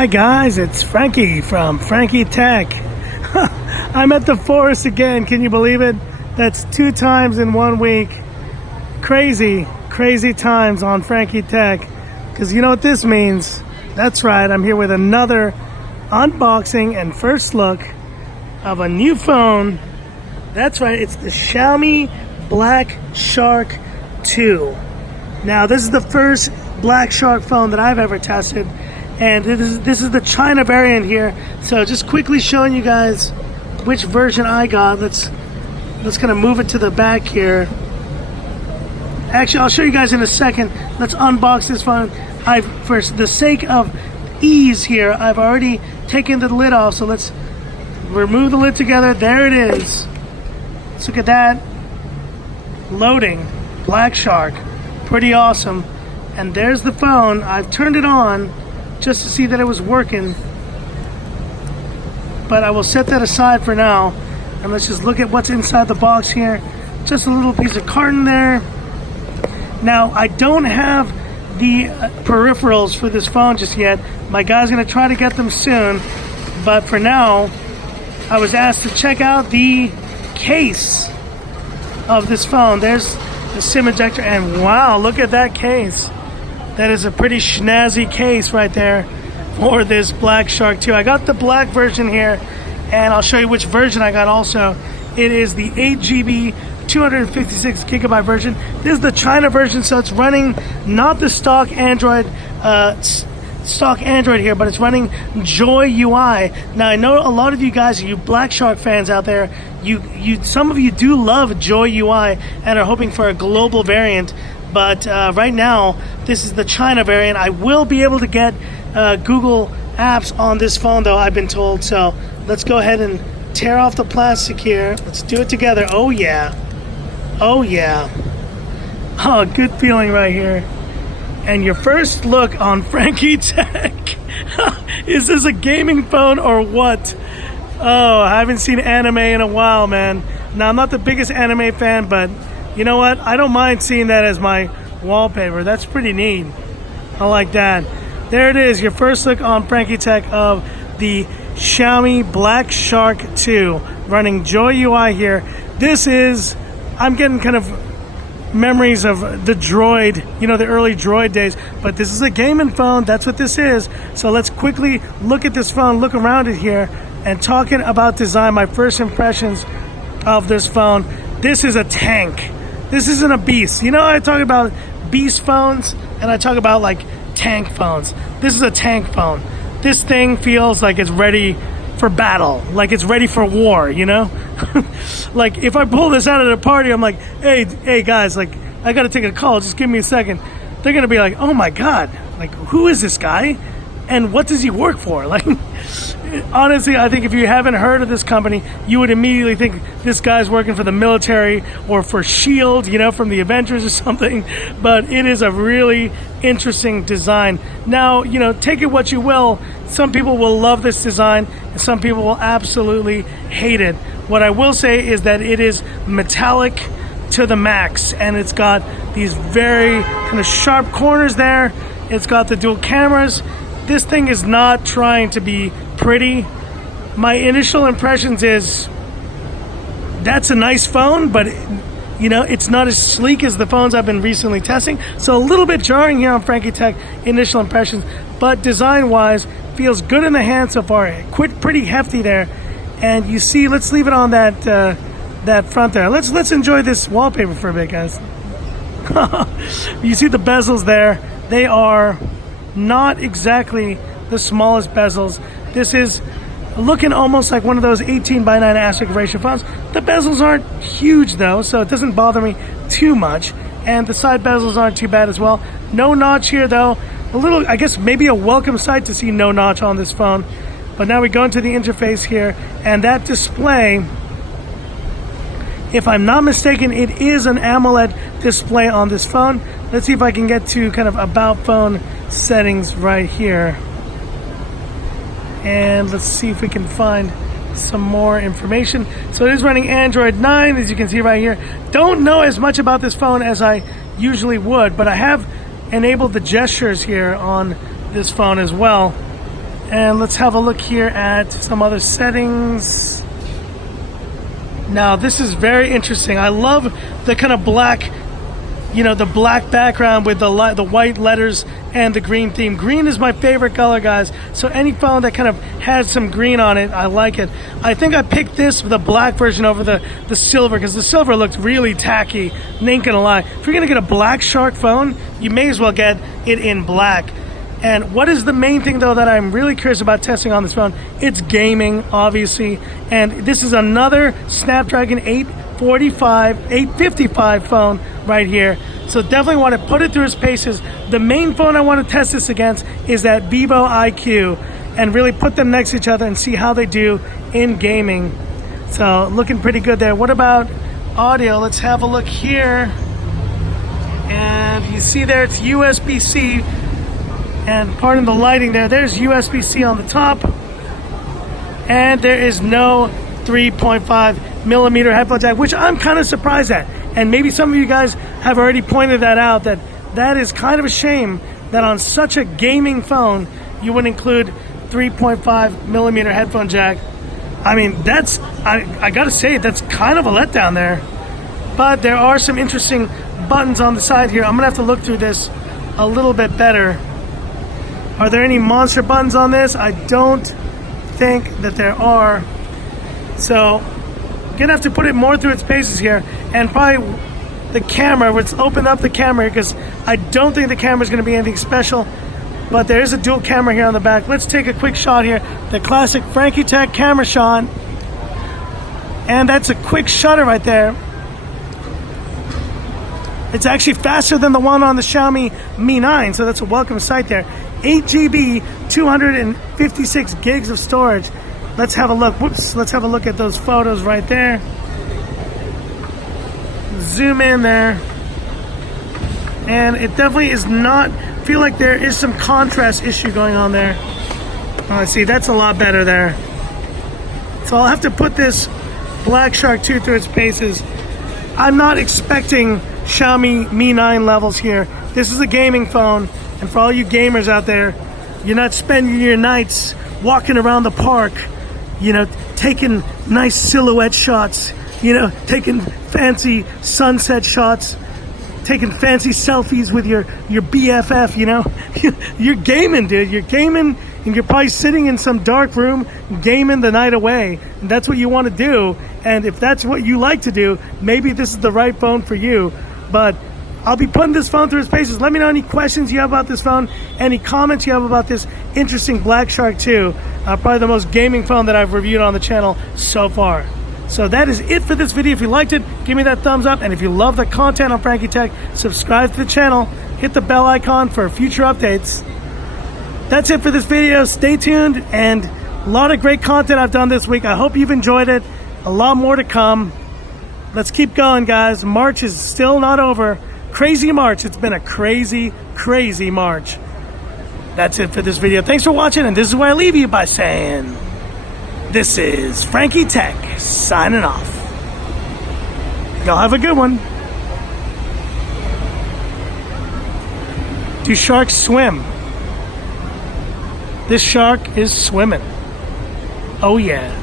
Hi guys, it's Frankie from Frankie Tech. I'm at the forest again, can you believe it? That's 2 times in 1 week. Crazy times on Frankie Tech. Because you know what this means? That's right, I'm here with another unboxing and first look of a new phone. That's right, it's the Xiaomi Black Shark 2. Now this is the first Black Shark phone that I've ever tested, and this is the China variant here. So just quickly showing you guys which version I got. Let's kind of move it to the back here. Actually, I'll show you guys in a second. Let's unbox this phone. For the sake of ease here, I've already taken the lid off, so let's remove the lid together. There it is. Let's look at that. Loading. Black Shark. Pretty awesome. And there's the phone. I've turned it on just to see that it was working, but I will set that aside for now, and let's just look at what's inside the box here. Just a little piece of carton there. Now I don't have the peripherals for this phone just yet. My guy's gonna try to get them soon, but for now I was asked to check out the case of this phone. There's the SIM ejector, and wow, look at that case. That is a pretty snazzy case right there for this Black Shark 2. I got the black version here, and I'll show you which version I got also. It is the 8GB 256 gigabyte version. This is the China version, so it's running not the stock Android here, but it's running Joy UI. Now I know a lot of you guys, you Black Shark fans out there, some of you do love Joy UI and are hoping for a global variant. But right now, this is the China variant. I will be able to get Google apps on this phone, though, I've been told. So let's go ahead and tear off the plastic here. Let's do it together. Oh, yeah. Oh, yeah. Oh, good feeling right here. And your first look on Frankie Tech. Is this a gaming phone or what? Oh, I haven't seen anime in a while, man. Now, I'm not the biggest anime fan, but you know what? I don't mind seeing that as my wallpaper. That's pretty neat. I like that. There it is, your first look on Frankie Tech of the Xiaomi Black Shark 2 running Joy UI here. This is, I'm getting kind of memories of the Droid, you know, the early Droid days, but this is a gaming phone. That's what this is. So let's quickly look at this phone, look around it here, and talking about design, my first impressions of this phone. This is a tank. This isn't a beast. You know, I talk about beast phones and I talk about like tank phones. This is a tank phone. This thing feels like it's ready for battle, like it's ready for war, you know? Like if I pull this out at a party, I'm like, hey guys, like I gotta take a call, just give me a second. They're gonna be like, oh my God, like who is this guy? And what does he work for? Like, honestly, I think if you haven't heard of this company, you would immediately think this guy's working for the military or for S.H.I.E.L.D., you know, from the Avengers or something. But it is a really interesting design. Now, you know, take it what you will. Some people will love this design and some people will absolutely hate it. What I will say is that it is metallic to the max, and it's got these very kind of sharp corners there. It's got the dual cameras. This thing is not trying to be pretty. My initial impressions is that's a nice phone, but you know, it's not as sleek as the phones I've been recently testing. So a little bit jarring here on Frankie Tech initial impressions, but design-wise feels good in the hand so far. Pretty hefty there, and you see, let's leave it on that front there. Let's enjoy this wallpaper for a bit, guys. You see the bezels there. They are not exactly the smallest bezels. This is looking almost like one of those 18:9 aspect ratio phones. The bezels aren't huge though, so it doesn't bother me too much. And the side bezels aren't too bad as well. No notch here though. A little, I guess maybe a welcome sight to see no notch on this phone. But now we go into the interface here, and that display, if I'm not mistaken, it is an AMOLED display on this phone. Let's see if I can get to kind of about phone settings right here. And let's see if we can find some more information. So it is running Android 9, as you can see right here. Don't know as much about this phone as I usually would, but I have enabled the gestures here on this phone as well. And let's have a look here at some other settings. Now this is very interesting. I love the kind of black, you know, the black background with the white letters and the green theme. Green is my favorite color, guys. So any phone that kind of has some green on it, I like it. I think I picked this, the black version, over the silver, because the silver looked really tacky. Ain't gonna lie. If you're gonna get a Black Shark phone, you may as well get it in black. And what is the main thing, though, that I'm really curious about testing on this phone? It's gaming, obviously. And this is another Snapdragon 855 phone right here. So definitely want to put it through its paces. The main phone I want to test this against is that Vivo IQ, and really put them next to each other and see how they do in gaming. So looking pretty good there. What about audio? Let's have a look here. And you see there, it's USB-C. And pardon the lighting there, there's USB-C on the top. And there is no 3.5 millimeter headphone jack, which I'm kind of surprised at. And maybe some of you guys have already pointed that out, that is kind of a shame that on such a gaming phone, you would include 3.5 millimeter headphone jack. I mean, I gotta say, that's kind of a letdown there. But there are some interesting buttons on the side here. I'm gonna have to look through this a little bit better. Are there any monster buttons on this? I don't think that there are. So, gonna have to put it more through its paces here, and probably the camera. Let's open up the camera here, because I don't think the camera is gonna be anything special, but there is a dual camera here on the back. Let's take a quick shot here, the classic Frankie Tech camera shot, and that's a quick shutter right there. It's actually faster than the one on the Xiaomi Mi 9, so that's a welcome sight there. 8 GB, 256 gigs of storage. Let's have a look. Whoops. Let's have a look at those photos right there. Zoom in there. And it definitely is not, feel like there is some contrast issue going on there. Oh, see, that's a lot better there. So I'll have to put this Black Shark 2 through its paces. I'm not expecting Xiaomi Mi 9 levels here. This is a gaming phone. And for all you gamers out there, you're not spending your nights walking around the park, you know, taking nice silhouette shots, you know, taking fancy sunset shots, taking fancy selfies with your BFF, you know. You're gaming, dude. You're gaming, and you're probably sitting in some dark room gaming the night away. And that's what you want to do. And if that's what you like to do, maybe this is the right phone for you. But I'll be putting this phone through its paces. Let me know any questions you have about this phone, any comments you have about this interesting Black Shark 2. Probably the most gaming phone that I've reviewed on the channel so far. So that is it for this video. If you liked it, give me that thumbs up. And if you love the content on Frankie Tech, subscribe to the channel. Hit the bell icon for future updates. That's it for this video. Stay tuned, and a lot of great content I've done this week. I hope you've enjoyed it. A lot more to come. Let's keep going, guys. March is still not over. Crazy March. It's been a crazy, crazy March. That's it for this video. Thanks for watching, and this is where I leave you by saying, this is Frankie Tech signing off. Y'all have a good one. Do sharks swim? This shark is swimming. Oh yeah.